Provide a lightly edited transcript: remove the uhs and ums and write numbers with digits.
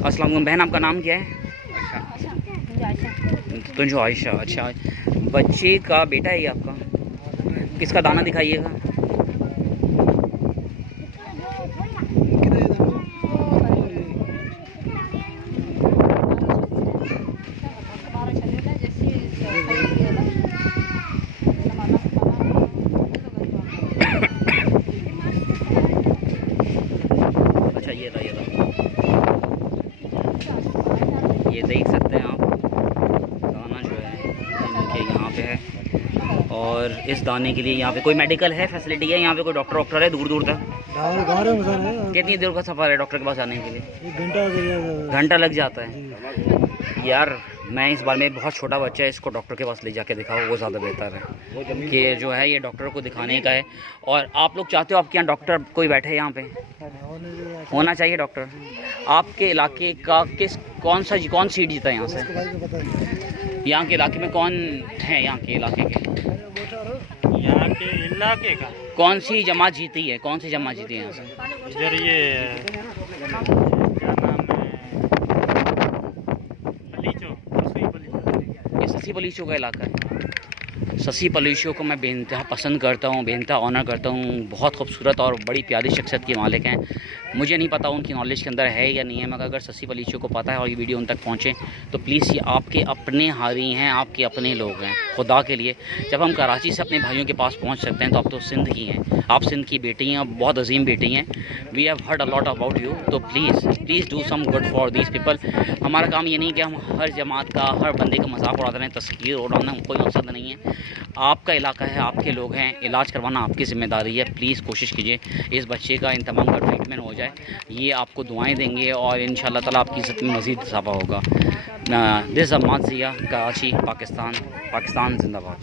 अस्सलाम वालेकुम बहन, आपका नाम क्या है? तुंजो आयशा। अच्छा, बच्चे का बेटा है ये आपका? किसका दाना दिखाइएगा। अच्छा, ये था ये देख सकते हैं आप, दाना जो है इनके यहाँ पे है। और इस दाने के लिए यहाँ पे कोई मेडिकल है, फैसिलिटी है यहाँ पे? कोई डॉक्टर है दूर दूर तक? कितनी देर का सफ़र है डॉक्टर के पास आने के लिए? 1 घंटा लग जाता है यार। मैं इस बार में बहुत छोटा बच्चा है, इसको डॉक्टर के पास ले जाके दिखाओ, वो ज़्यादा बेहतर है कि जो है ये डॉक्टर को दिखाने का है। और आप लोग चाहते हो आपके यहाँ डॉक्टर कोई बैठे हैं यहाँ पे? होना चाहिए डॉक्टर। आपके इलाके का कौन सीट जीता है यहाँ से? यहाँ के इलाके में कौन है? यहाँ के इलाके का कौन सी जमात जीती है? कौन सी जमात जीती है यहाँ से? इधर ये क्या नाम है, ये ससी पलीचो का इलाका है। ससी पलीचो को मैं बेइंतहा पसंद करता हूँ, बेइंतहा ऑनर करता हूँ। बहुत खूबसूरत और बड़ी प्यारी शख्सियत के मालिक हैं। मुझे नहीं पता उनकी नॉलेज के अंदर है या नहीं है, मगर अगर ससी पलीचो को पता है और ये वीडियो उन तक पहुँचे तो प्लीज़, ये आपके अपने हारी हैं, आपके अपने लोग हैं। खुदा के लिए, जब हम कराची से अपने भाइयों के पास पहुँच सकते हैं तो आप तो सिंध की हैं, आप सिंध की बेटी हैं, बहुत अजीम बेटी हैं। We have heard a lot about you. तो please do some good for these people. हमारा काम ये नहीं कि हम हर जमात का, हर बंदे का मजाक उड़ाते रहें, तस्कीर उड़ाना कोई मकसद नहीं है। आपका इलाका है, आपके लोग हैं, इलाज करवाना आपकी ज़िम्मेदारी है। प्लीज़ कोशिश कीजिए इस बच्चे का इन तमाम का ट्रीटमेंट हो जाए। ये आपको दुआएं देंगे और इंशाल्लाह ताला आपकी इज़्ज़त में मज़ीद इजाफा होगा। दिस अम्माद ज़िया, कराची, पाकिस्तान जिंदाबाद।